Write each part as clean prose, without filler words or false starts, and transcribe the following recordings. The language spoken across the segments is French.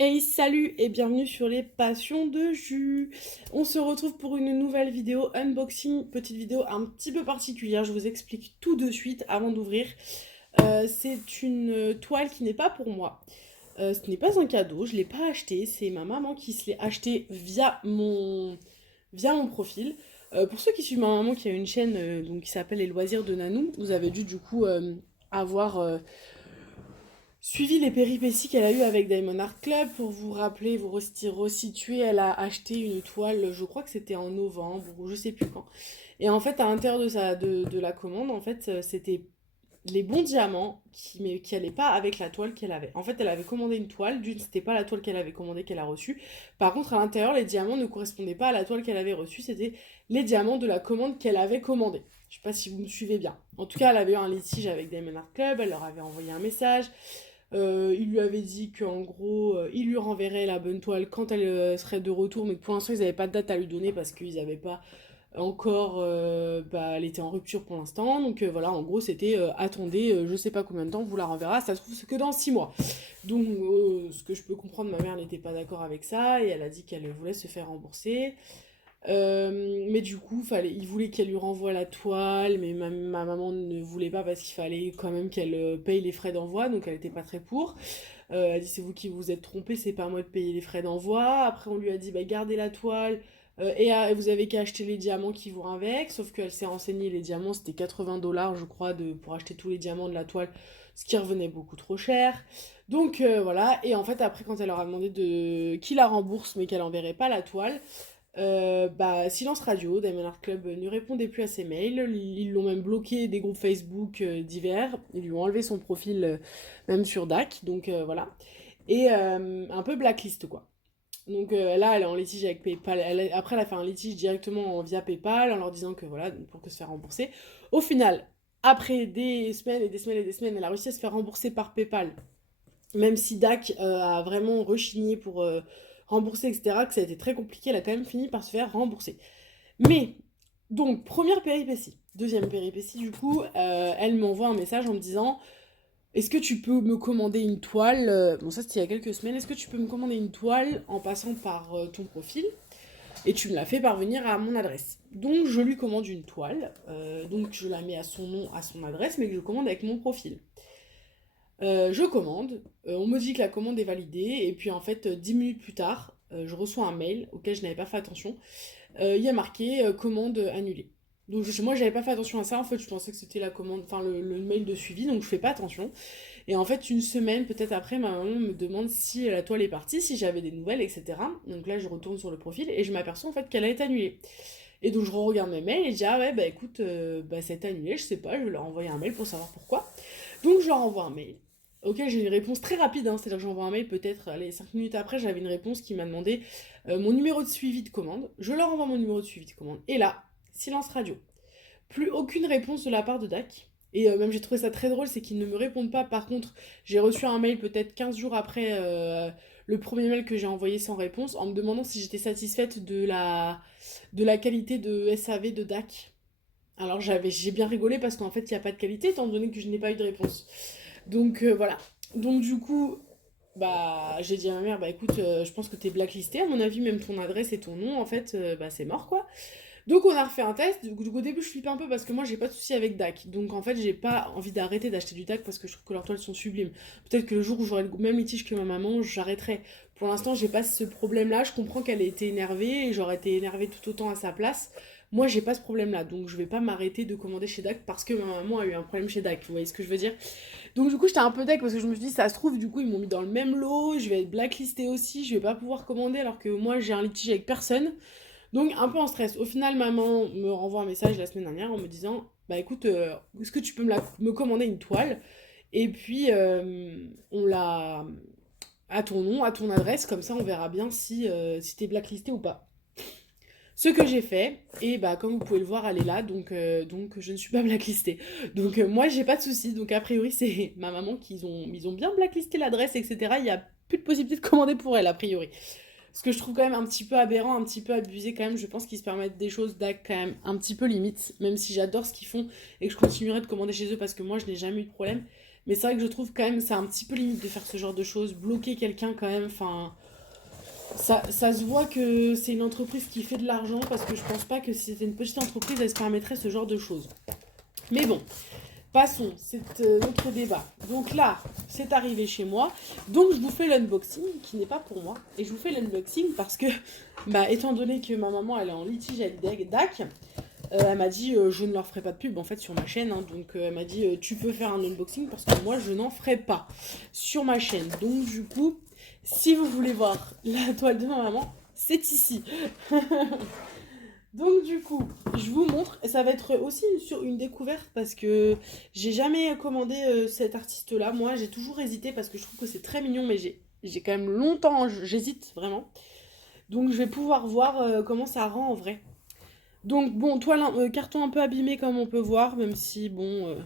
Hey, salut et bienvenue sur les passions de jus. On se retrouve pour une nouvelle vidéo unboxing, petite vidéo un petit peu particulière. Je vous explique tout de suite avant d'ouvrir. C'est une toile qui n'est pas pour moi. Ce n'est pas un cadeau, je ne l'ai pas acheté. C'est ma maman qui se l'est acheté via mon profil. Pour ceux qui suivent ma maman qui a une chaîne donc, qui s'appelle Les Loisirs de Nanou, vous avez dû du coup avoir suivi les péripéties qu'elle a eues avec Diamond Art Club. Pour vous rappeler, vous resituer, elle a acheté une toile, je crois que c'était en novembre ou je sais plus quand. Et en fait, à l'intérieur de la commande, en fait, c'était les bons diamants qui allaient pas avec la toile qu'elle avait. En fait, elle avait commandé une toile, d'une, c'était pas la toile qu'elle avait commandée qu'elle a reçue. Par contre, à l'intérieur, les diamants ne correspondaient pas à la toile qu'elle avait reçue, c'était les diamants de la commande qu'elle avait commandée. Je sais pas si vous me suivez bien. En tout cas, elle avait eu un litige avec Diamond Art Club, elle leur avait envoyé un message. Il lui avait dit qu'en gros, il lui renverrait la bonne toile quand elle serait de retour, mais que pour l'instant, ils n'avaient pas de date à lui donner parce qu'ils n'avaient pas encore. Elle était en rupture pour l'instant. Donc voilà, en gros, c'était attendez, je sais pas combien de temps, on vous la renverra. Ça se trouve, c'est que dans 6 mois. Donc, ce que je peux comprendre, ma mère n'était pas d'accord avec ça et elle a dit qu'elle voulait se faire rembourser. Mais du coup, il voulait qu'elle lui renvoie la toile, mais ma maman ne voulait pas parce qu'il fallait quand même qu'elle paye les frais d'envoi, donc elle était pas très pour. Elle a dit c'est vous qui vous êtes trompé, c'est pas à moi de payer les frais d'envoi. Après on lui a dit bah gardez la toile et vous avez qu'à acheter les diamants qui vont avec. Sauf qu'elle s'est renseignée, les diamants c'était 80 $ je crois pour acheter tous les diamants de la toile, ce qui revenait beaucoup trop cher. Donc voilà, et en fait après quand elle leur a demandé qui la rembourse mais qu'elle enverrait pas la toile, silence radio, Diamond Art Club ne répondait plus à ses mails, ils l'ont même bloqué des groupes Facebook divers, ils lui ont enlevé son profil même sur DAC, donc voilà. Et un peu blacklist quoi. Donc là, elle est en litige avec PayPal. Après, elle a fait un litige directement via PayPal en leur disant que voilà, pour que se faire rembourser. Au final, après des semaines et des semaines et des semaines, elle a réussi à se faire rembourser par PayPal, même si DAC a vraiment rechigné pour rembourser, etc., que ça a été très compliqué, elle a quand même fini par se faire rembourser. Mais, donc, première péripétie. Deuxième péripétie, du coup, elle m'envoie un message en me disant est-ce que tu peux me commander une toile Bon, ça c'était il y a quelques semaines. Est-ce que tu peux me commander une toile en passant par ton profil et tu me la fais parvenir à mon adresse. Donc je lui commande une toile, donc je la mets à son nom, à son adresse, mais que je commande avec mon profil. Je commande, on me dit que la commande est validée, et puis en fait, 10 minutes plus tard, je reçois un mail auquel je n'avais pas fait attention. Il y a marqué commande annulée. Donc moi, j'avais pas fait attention à ça, en fait, je pensais que c'était la commande, enfin le mail de suivi, donc je fais pas attention. Et en fait, une semaine peut-être après, ma maman me demande si la toile est partie, si j'avais des nouvelles, etc. Donc là, je retourne sur le profil et je m'aperçois en fait qu'elle a été annulée. Et donc je regarde mes mails et je dis ah ouais, bah écoute, ça a été annulé, je sais pas, je vais leur envoyer un mail pour savoir pourquoi. Donc je leur envoie un mail auquel j'ai une réponse très rapide, hein, c'est-à-dire que j'envoie un mail peut-être, allez, 5 minutes après, j'avais une réponse qui m'a demandé mon numéro de suivi de commande. Je leur envoie mon numéro de suivi de commande. Et là, silence radio. Plus aucune réponse de la part de DAC. Et même j'ai trouvé ça très drôle, c'est qu'ils ne me répondent pas. Par contre, j'ai reçu un mail peut-être 15 jours après le premier mail que j'ai envoyé sans réponse en me demandant si j'étais satisfaite de la qualité de SAV de DAC. Alors j'ai bien rigolé parce qu'en fait il n'y a pas de qualité étant donné que je n'ai pas eu de réponse. Donc voilà. Donc du coup, j'ai dit à ma mère, bah écoute, je pense que t'es blacklisté, à mon avis même ton adresse et ton nom, en fait, c'est mort quoi. Donc on a refait un test, du coup, au début je flippe un peu parce que moi j'ai pas de souci avec DAC, donc en fait j'ai pas envie d'arrêter d'acheter du DAC parce que je trouve que leurs toiles sont sublimes. Peut-être que le jour où j'aurai le même litige que ma maman, j'arrêterai. Pour l'instant j'ai pas ce problème là, je comprends qu'elle ait été énervée et j'aurais été énervée tout autant à sa place. Moi j'ai pas ce problème là, donc je vais pas m'arrêter de commander chez DAC parce que ma maman a eu un problème chez DAC, vous voyez ce que je veux dire. Donc du coup j'étais un peu deck parce que je me suis dit ça se trouve du coup ils m'ont mis dans le même lot, je vais être blacklistée aussi, je vais pas pouvoir commander alors que moi j'ai un litige avec personne. Donc un peu en stress. Au final maman me renvoie un message la semaine dernière en me disant bah écoute est-ce que tu peux me commander une toile et puis on la à ton nom, à ton adresse, comme ça on verra bien si t'es blacklisté ou pas. Ce que j'ai fait, et comme vous pouvez le voir, elle est là, donc je ne suis pas blacklistée. Donc moi j'ai pas de soucis, donc a priori c'est ma maman ils ont bien blacklisté l'adresse, etc. Il n'y a plus de possibilité de commander pour elle, a priori. Ce que je trouve quand même un petit peu aberrant, un petit peu abusé quand même. Je pense qu'ils se permettent des choses DAC quand même un petit peu limite, même si j'adore ce qu'ils font et que je continuerai de commander chez eux parce que moi je n'ai jamais eu de problème. Mais c'est vrai que je trouve quand même c'est un petit peu limite de faire ce genre de choses, bloquer quelqu'un quand même, enfin... Ça se voit que c'est une entreprise qui fait de l'argent parce que je pense pas que si c'était une petite entreprise, elle se permettrait ce genre de choses. Mais bon, passons, c'est notre débat. Donc là, c'est arrivé chez moi. Donc je vous fais l'unboxing, qui n'est pas pour moi. Et je vous fais l'unboxing parce que, bah, étant donné que ma maman, elle est en litige avec DAC, elle m'a dit, je ne leur ferai pas de pub en fait sur ma chaîne. Hein, donc elle m'a dit, tu peux faire un unboxing parce que moi, je n'en ferai pas sur ma chaîne. Donc du coup, si vous voulez voir la toile de ma maman, c'est ici. Donc du coup, je vous montre, ça va être aussi sur une découverte parce que j'ai jamais commandé cet artiste-là. Moi, j'ai toujours hésité parce que je trouve que c'est très mignon, mais j'ai quand même longtemps, j'hésite vraiment. Donc je vais pouvoir voir comment ça rend en vrai. Donc bon, toile, carton un peu abîmé comme on peut voir, même si bon,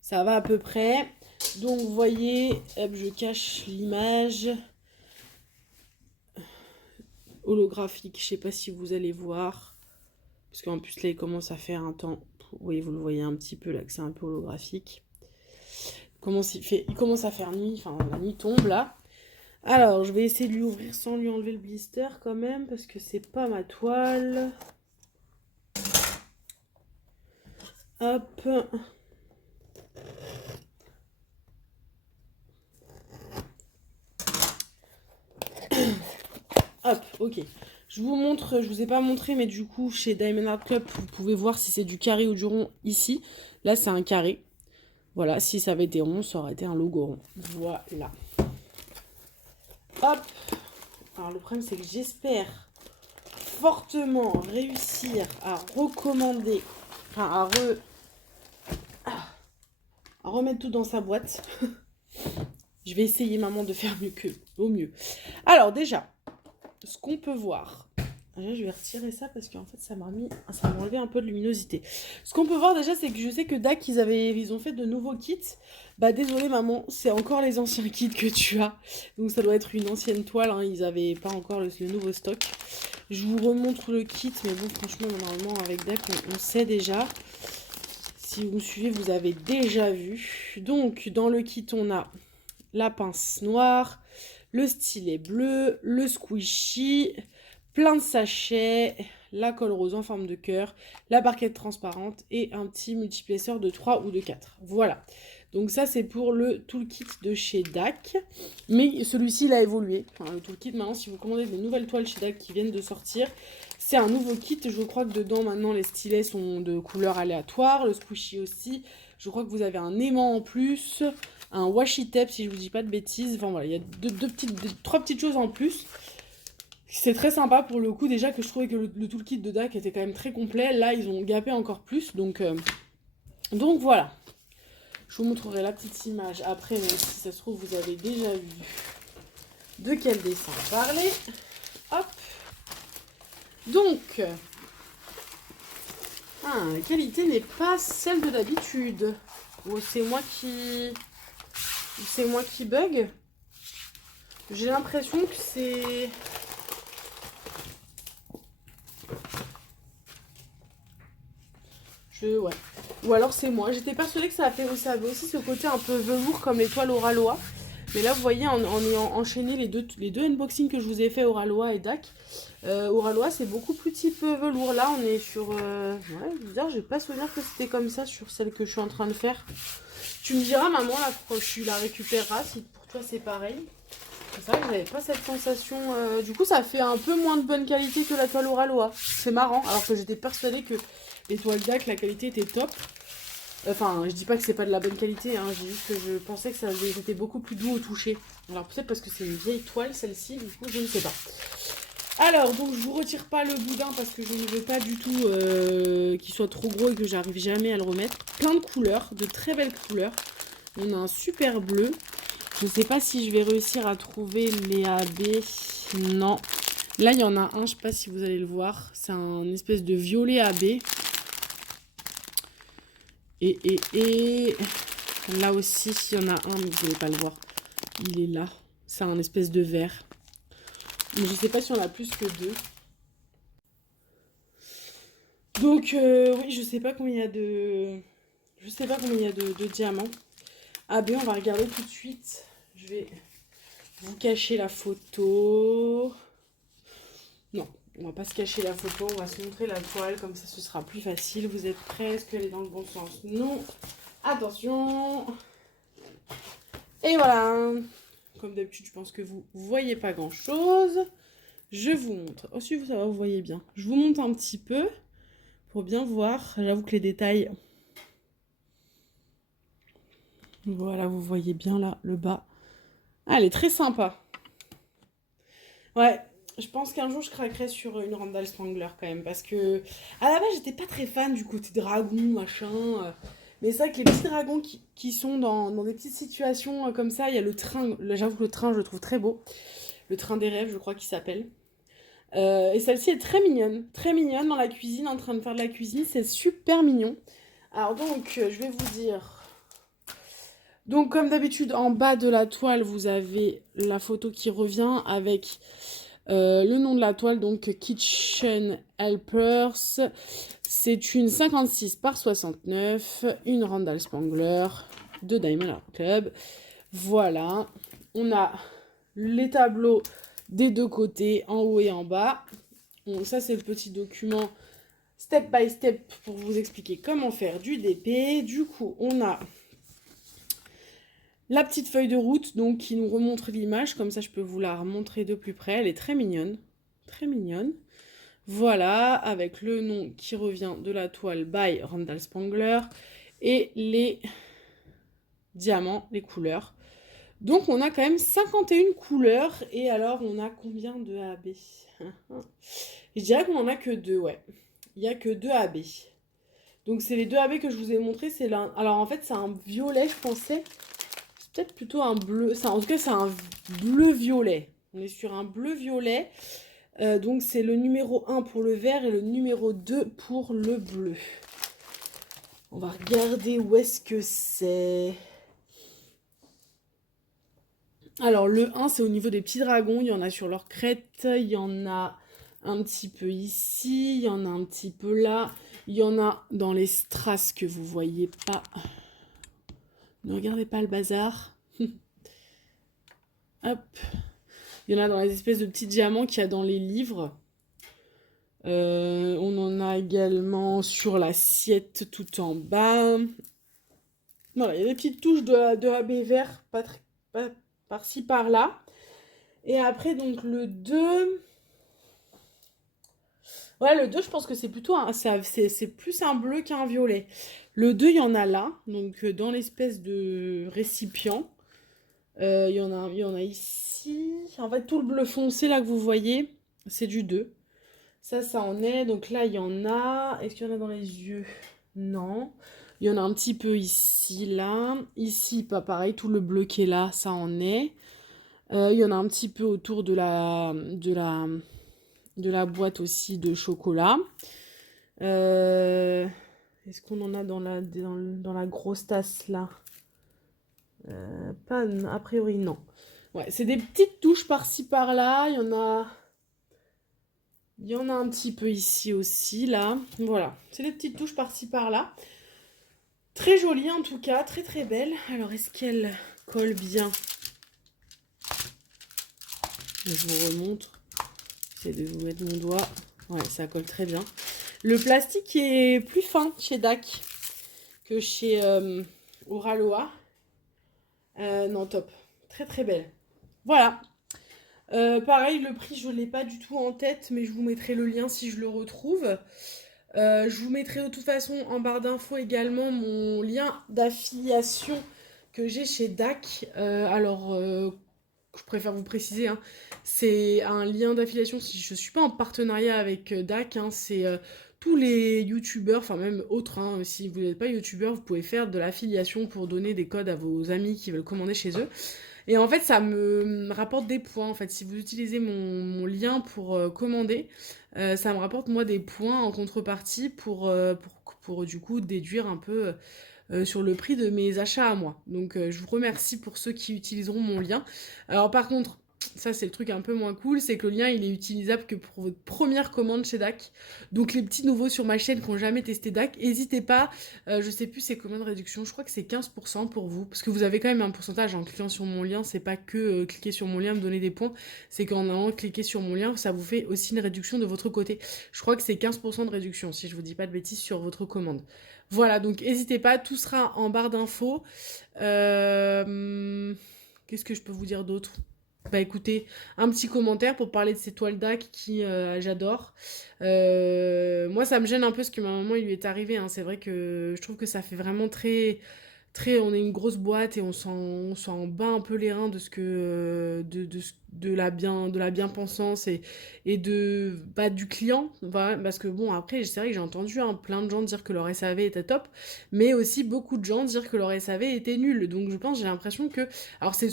ça va à peu près. Donc vous voyez, hop, je cache l'image holographique, je sais pas si vous allez voir. Parce qu'en plus là il commence à faire un temps. Oui, vous le voyez un petit peu là que c'est un peu holographique. Il commence à faire nuit, enfin la nuit tombe là. Alors je vais essayer de lui ouvrir sans lui enlever le blister quand même, parce que c'est pas ma toile. Hop. Hop, ok. Je vous montre, je vous ai pas montré, mais du coup, chez Diamond Art Club, vous pouvez voir si c'est du carré ou du rond ici. Là, c'est un carré. Voilà, si ça avait été rond, ça aurait été un logo rond. Voilà. Hop. Alors, le problème, c'est que j'espère fortement réussir à recommander, enfin, à remettre tout dans sa boîte. Je vais essayer, maman, de faire mieux que au mieux. Alors, déjà, ce qu'on peut voir... Déjà, je vais retirer ça parce qu'en fait, ça m'a enlevé un peu de luminosité. Ce qu'on peut voir déjà, c'est que je sais que DAC, ils ont fait de nouveaux kits. Bah, désolé maman, c'est encore les anciens kits que tu as. Donc, ça doit être une ancienne toile. Hein. Ils n'avaient pas encore le nouveau stock. Je vous remontre le kit, mais bon, franchement, normalement, avec DAC, on sait déjà. Si vous me suivez, vous avez déjà vu. Donc, dans le kit, on a la pince noire, le stylet bleu, le squishy, plein de sachets, la colle rose en forme de cœur, la barquette transparente et un petit multiplesseur de 3 ou de 4. Voilà. Donc ça, c'est pour le toolkit de chez DAC. Mais celui-ci, il a évolué. Enfin, le toolkit, maintenant, si vous commandez des nouvelles toiles chez DAC qui viennent de sortir, c'est un nouveau kit. Je crois que dedans, maintenant, les stylets sont de couleur aléatoire. Le squishy aussi. Je crois que vous avez un aimant en plus. Un washi tape, si je vous dis pas de bêtises. Enfin, voilà, il y a trois petites choses en plus. C'est très sympa pour le coup, déjà que je trouvais que le toolkit de DAC était quand même très complet. Là, ils ont gapé encore plus, donc voilà. Je vous montrerai la petite image après, même si ça se trouve, vous avez déjà vu de quel dessin parler. Hop. Donc, la qualité n'est pas celle de d'habitude. Oh, c'est moi qui bug. J'ai l'impression que c'est... Ouais. Ou alors c'est moi. J'étais persuadée que ça avait aussi ce côté un peu velours comme les toiles Oralois. Mais là, vous voyez, en ayant enchaîné les deux unboxings que je vous ai fait, Oralois et DAC, Oralois, c'est beaucoup plus type velours. Là, on est sur... Ouais, bizarre, j'ai pas souvenir que c'était comme ça sur celle que je suis en train de faire. Tu me diras, maman, là, quand tu la récupéreras, si pour toi c'est pareil. C'est vrai que j'avais pas cette sensation... Du coup, ça fait un peu moins de bonne qualité que la toile Oralois. C'est marrant, alors que j'étais persuadée que les toiles DAC, la qualité était top. Enfin, je dis pas que c'est pas de la bonne qualité, hein, je dis juste que je pensais que ça était beaucoup plus doux au toucher. Alors peut-être parce que c'est une vieille toile celle-ci, du coup je ne sais pas. Alors, donc je vous retire pas le boudin parce que je ne veux pas du tout qu'il soit trop gros et que j'arrive jamais à le remettre. Plein de couleurs, de très belles couleurs. On a un super bleu. Je ne sais pas si je vais réussir à trouver les AB. Non. Là, il y en a un, je ne sais pas si vous allez le voir. C'est un espèce de violet AB. Et là aussi, il y en a un, mais vous n'allez pas le voir. Il est là. C'est un espèce de vert. Mais je sais pas si on a plus que deux. Donc, oui, je sais pas combien il y a de... Je sais pas combien il y a de diamants. Ah ben, on va regarder tout de suite. Je vais vous cacher la photo. Non, on va pas se cacher la photo. On va se montrer la toile. Comme ça, ce sera plus facile. Vous êtes prêts? Est-ce qu'elle est dans le bon sens? Non. Attention. Et voilà. Comme d'habitude, je pense que vous voyez pas grand-chose. Je vous montre. Oh, si, ça va, vous voyez bien. Je vous montre un petit peu pour bien voir. J'avoue que les détails... Voilà, vous voyez bien là, le bas. Ah, elle est très sympa. Ouais, je pense qu'un jour je craquerai sur une Randall Spangler quand même. Parce que à la base, j'étais pas très fan du côté dragon, machin. Mais c'est vrai que les petits dragons qui sont dans des petites situations comme ça, il y a le train. J'avoue que le train, je le trouve très beau. Le train des rêves, je crois qu'il s'appelle. Et celle-ci est très mignonne. Très mignonne dans la cuisine, en train de faire de la cuisine. C'est super mignon. Alors donc, je vais vous dire. Donc, comme d'habitude, en bas de la toile, vous avez la photo qui revient avec le nom de la toile, donc Kitchen Helpers. C'est une 56 par 69, une Randall Spangler de Diamond Art Club. Voilà, on a les tableaux des deux côtés, en haut et en bas. Donc, ça, c'est le petit document step by step pour vous expliquer comment faire du DP. Du coup, on a la petite feuille de route, donc, qui nous remontre l'image. Comme ça, je peux vous la remontrer de plus près. Elle est très mignonne. Très mignonne. Voilà, avec le nom qui revient de la toile by Randall Spangler. Et les diamants, les couleurs. Donc, on a quand même 51 couleurs. Et alors, on a combien de AB? Je dirais qu'on en a que deux, ouais. Il n'y a que deux AB. Donc, c'est les deux AB que je vous ai montré. C'est là. Alors, en fait, c'est un violet, je pensais. Peut-être plutôt un bleu. Ça, en tout cas, c'est un bleu-violet. On est sur un bleu-violet. Donc, c'est le numéro 1 pour le vert et le numéro 2 pour le bleu. On va regarder où est-ce que c'est. Alors, le 1, c'est au niveau des petits dragons. Il y en a sur leur crête. Il y en a un petit peu ici. Il y en a un petit peu là. Il y en a dans les strass que vous voyez pas. Ne regardez pas le bazar. Hop. Il y en a dans les espèces de petits diamants qu'il y a dans les livres. On en a également sur l'assiette tout en bas. Voilà, il y a des petites touches de AB vert par-ci par-là. Et après, donc le 2. Ouais, le 2, je pense que c'est plutôt c'est plus un bleu qu'un violet. Le 2, il y en a là, donc dans l'espèce de récipient. Il y en a ici. En fait, tout le bleu foncé là que vous voyez, c'est du 2. Ça en est. Donc là, il y en a. Est-ce qu'il y en a dans les yeux? Non. Il y en a un petit peu ici, là. Ici, pas pareil. Tout le bleu qui est là, ça en est. Il y en a un petit peu autour de la boîte aussi de chocolat. Est-ce qu'on en a dans la grosse tasse, là? Pas, a priori, non. Ouais, c'est des petites touches par-ci, par-là. Il y en a un petit peu ici aussi, là. Voilà, c'est des petites touches par-ci, par-là. Très jolie en tout cas, très très belle. Alors, est-ce qu'elle colle bien? Je vous remontre. J'essaie de vous mettre mon doigt. Ouais, ça colle très bien. Le plastique est plus fin chez DAC que chez Oraloa. Non, top. Très très belle. Voilà. Pareil, le prix, je ne l'ai pas du tout en tête, mais je vous mettrai le lien si je le retrouve. Je vous mettrai de toute façon en barre d'infos également mon lien d'affiliation que j'ai chez DAC. Je préfère vous préciser, hein, c'est un lien d'affiliation. Si je ne suis pas en partenariat avec DAC, hein, c'est tous les youtubeurs, enfin même autres, hein, si vous n'êtes pas youtubeur, vous pouvez faire de l'affiliation pour donner des codes à vos amis qui veulent commander chez eux. Et en fait, ça me rapporte des points. En fait, si vous utilisez mon lien pour commander, ça me rapporte moi des points en contrepartie pour du coup déduire un peu sur le prix de mes achats à moi. Donc je vous remercie pour ceux qui utiliseront mon lien. Alors par contre, ça c'est le truc un peu moins cool, c'est que le lien il est utilisable que pour votre première commande chez DAC. Donc les petits nouveaux sur ma chaîne qui n'ont jamais testé DAC, n'hésitez pas, je sais plus c'est combien de réduction, je crois que c'est 15% pour vous, parce que vous avez quand même un pourcentage en cliquant sur mon lien, c'est pas que cliquer sur mon lien, me donner des points, c'est qu'en allant cliquer sur mon lien, ça vous fait aussi une réduction de votre côté. Je crois que c'est 15% de réduction, si je vous dis pas de bêtises, sur votre commande. Voilà, donc n'hésitez pas, tout sera en barre d'infos. Qu'est-ce que je peux vous dire d'autre? Bah écoutez, un petit commentaire pour parler de ces toiles d'Ac qui j'adore. Moi ça me gêne un peu ce que ma maman il lui est arrivé, hein. C'est vrai que je trouve que ça fait vraiment très, on est une grosse boîte et on s'en bat un peu les reins de ce que de la bien-pensance et de bah, du client, voilà, parce que bon après c'est vrai que j'ai entendu hein, plein de gens dire que leur SAV était top, mais aussi beaucoup de gens dire que leur SAV était nul. Donc je pense, j'ai l'impression que alors c'est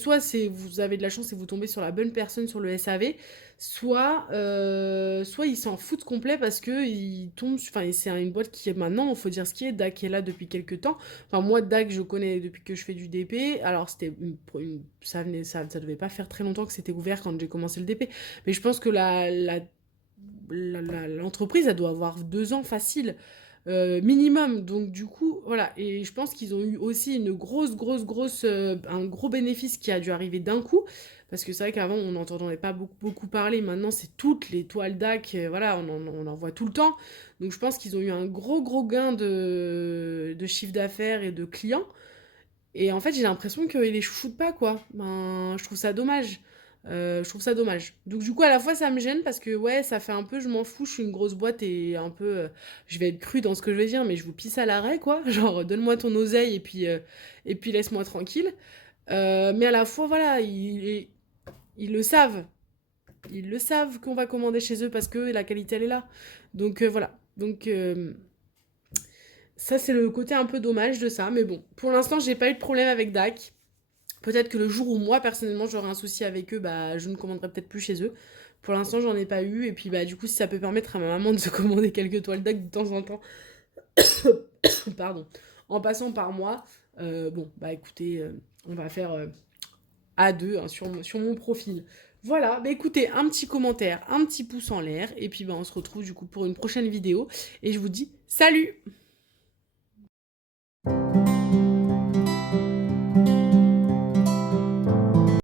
vous avez de la chance et vous tombez sur la bonne personne sur le SAV, soit ils s'en foutent complet parce que ils tombent, enfin c'est une boîte qui est maintenant, il faut dire ce qui est, DAC est là depuis quelques temps. Enfin, moi, DAC, je connais depuis que je fais du DP. Alors, ça devait pas faire très longtemps que c'était ouvert quand j'ai commencé le DP. Mais je pense que l'entreprise, elle doit avoir 2 ans facile, minimum. Donc, du coup, voilà. Et je pense qu'ils ont eu aussi une un gros bénéfice qui a dû arriver d'un coup. Parce que c'est vrai qu'avant, on n'entendait pas beaucoup parler. Maintenant, c'est toutes les toiles DAC. Voilà, on en voit tout le temps. Donc je pense qu'ils ont eu un gros gain de chiffre d'affaires et de clients. Et en fait, j'ai l'impression qu'ils les chouchoutent pas, quoi. Ben, je trouve ça dommage. Je trouve ça dommage. Donc du coup, à la fois, ça me gêne parce que, ouais, ça fait un peu, je m'en fous, je suis une grosse boîte et un peu... je vais être crue dans ce que je vais dire, mais je vous pisse à l'arrêt, quoi. Genre, donne-moi ton oseille et puis laisse-moi tranquille. Mais à la fois, voilà, ils le savent. Ils le savent qu'on va commander chez eux parce que la qualité, elle est là. Donc voilà. Donc ça, c'est le côté un peu dommage de ça. Mais bon, pour l'instant, j'ai pas eu de problème avec DAC. Peut-être que le jour où moi, personnellement, j'aurai un souci avec eux, bah, je ne commanderai peut-être plus chez eux. Pour l'instant, j'en ai pas eu. Et puis, bah, du coup, si ça peut permettre à ma maman de se commander quelques toiles DAC de temps en temps, pardon, en passant par moi, bon, bah, écoutez, on va faire à deux hein, sur mon profil. Voilà, bah écoutez, un petit commentaire, un petit pouce en l'air, et puis bah, on se retrouve du coup pour une prochaine vidéo. Et je vous dis salut!